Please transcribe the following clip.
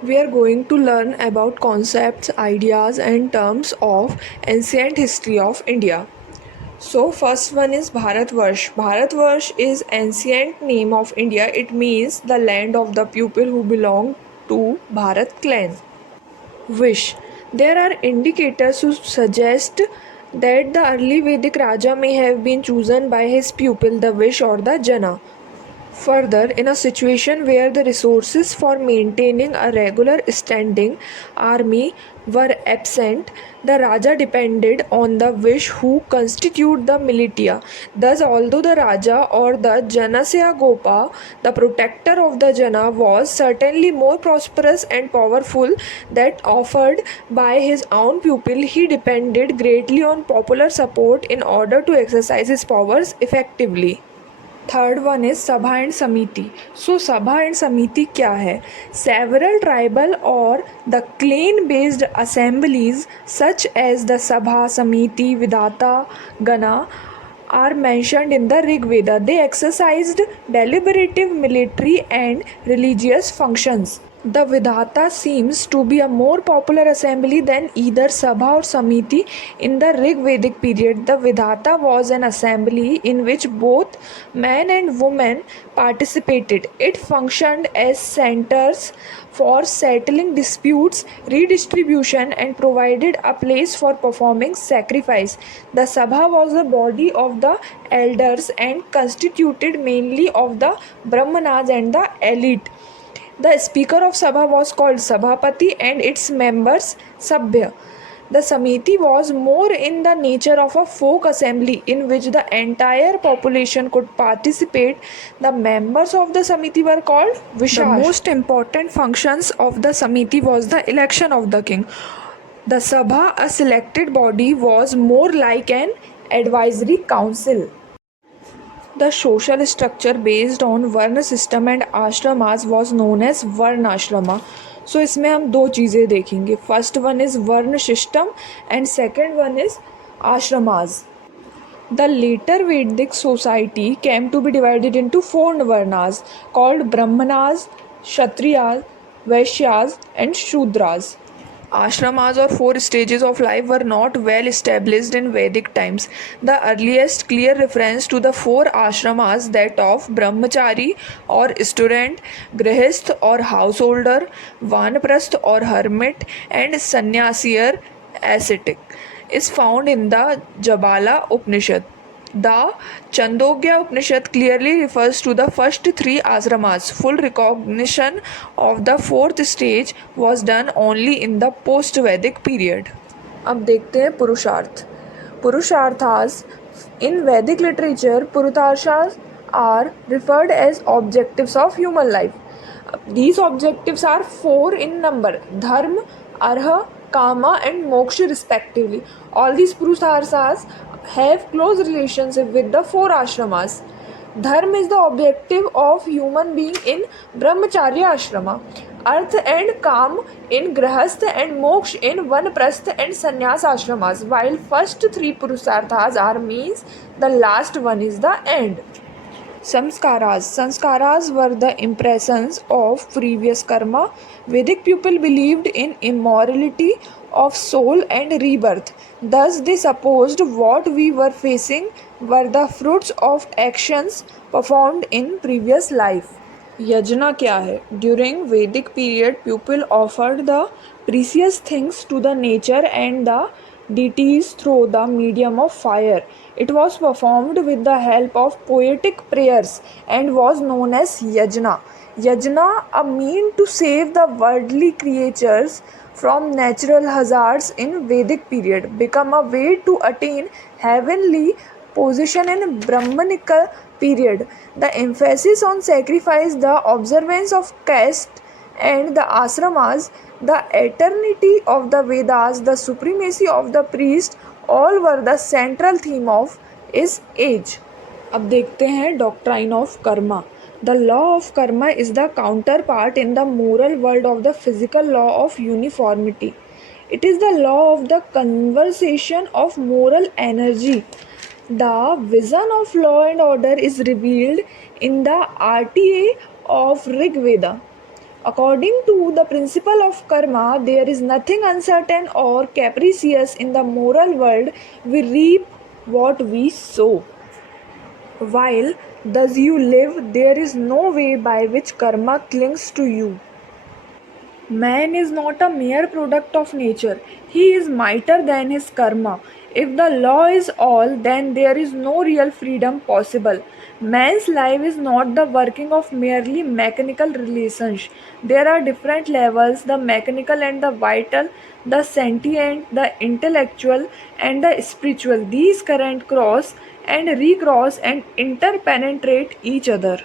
We are going to learn about concepts, ideas, and terms of ancient history of India. So, first one is Bharatvarsh. Bharatvarsh is ancient name of India. It means the land of the people who belong to Bharat clan. Wish. There are indicators to suggest that the early Vedic Raja may have been chosen by his pupil, the Vish or the Jana. Further, in a situation where the resources for maintaining a regular standing army were absent, the Raja depended on the Vish who constitute the militia. Thus, although the Raja or the Janasya Gopa, the protector of the Jana, was certainly more prosperous and powerful that offered by his own pupil, he depended greatly on popular support in order to exercise his powers effectively. Third one is sabha and samiti. So sabha and samiti क्या है? Several tribal or the clan based assemblies such as the sabha, samiti, विधाता, गणा are mentioned in the Rig Veda. They exercised deliberative military and religious functions. The Vidhata seems to be a more popular assembly than either Sabha or Samiti in the Rig Vedic period. The Vidhata was an assembly in which both men and women participated. It functioned as centers for settling disputes, redistribution, and provided a place for performing sacrifice. The Sabha was the body of the elders and constituted mainly of the Brahmanas and the elite. The speaker of Sabha was called Sabhapati and its members Sabhya. The Samiti was more in the nature of a folk assembly in which the entire population could participate. The members of the Samiti were called Vishash. The most important functions of the Samiti was the election of the king. The Sabha, a selected body, was more like an advisory council. The social structure based on varna system and ashramas was known as varna ashrama. So इसमें हम दो चीज़ें देखेंगे. First one is varna system and second one is ashramas. The later Vedic society came to be divided into four varnas called Brahmanas, Kshatriyas, Vaishyas, and Shudras. Ashramas or four stages of life were not well established in Vedic times. The earliest clear reference to the four ashramas that of brahmachari or student, grihasth or householder, vanprasth or hermit, and sannyasi or ascetic is found in the Jabala Upanishad. The Chandogya Upanishad clearly refers to the first three ashramas. Full recognition of the fourth stage was done only in the post-Vedic period. अब देखते हैं पुरुषार्थ. पुरुषार्थास in Vedic literature, Purutarshas are referred as objectives of human life. These objectives are four in number: dharma, arha, kama, and moksha respectively. All these Purutarshas have close relationship with the four ashramas. Dharma is the objective of human being in Brahmacharya ashrama. Artha and Kam in Grahastha and Moksha in Vanaprastha and Sannyas ashramas. While first three Purusharthas are means, the last one is the end. Sanskaras were the impressions of previous karma. Vedic people believed in immortality of soul and rebirth. Thus, they supposed what we were facing were the fruits of actions performed in previous life. यजना क्या है? During Vedic period, people offered the precious things to the nature and the deities through the medium of fire. It was performed with the help of poetic prayers and was known as yajna. Yajna, a mean to save the worldly creatures from natural hazards in Vedic period, become a way to attain heavenly position in Brahmanical period. The emphasis on sacrifice, the observance of caste and the ashramas, the eternity of the Vedas, the supremacy of the priest, all were the central theme of his age. अब देखते हैं doctrine of Karma. The law of karma is the counterpart in the moral world of the physical law of uniformity. It is the law of the conservation of moral energy. The vision of law and order is revealed in the RTA of Rig Veda. According to the principle of karma, there is nothing uncertain or capricious in the moral world. We reap what we sow. While thus you live, there is no way by which karma clings to you. Man is not a mere product of nature, he is mightier than his karma. If the law is all, then there is no real freedom possible. Man's life is not the working of merely mechanical relations. There are different levels, the mechanical and the vital, the sentient, the intellectual, and the spiritual. These current cross and recross and interpenetrate each other.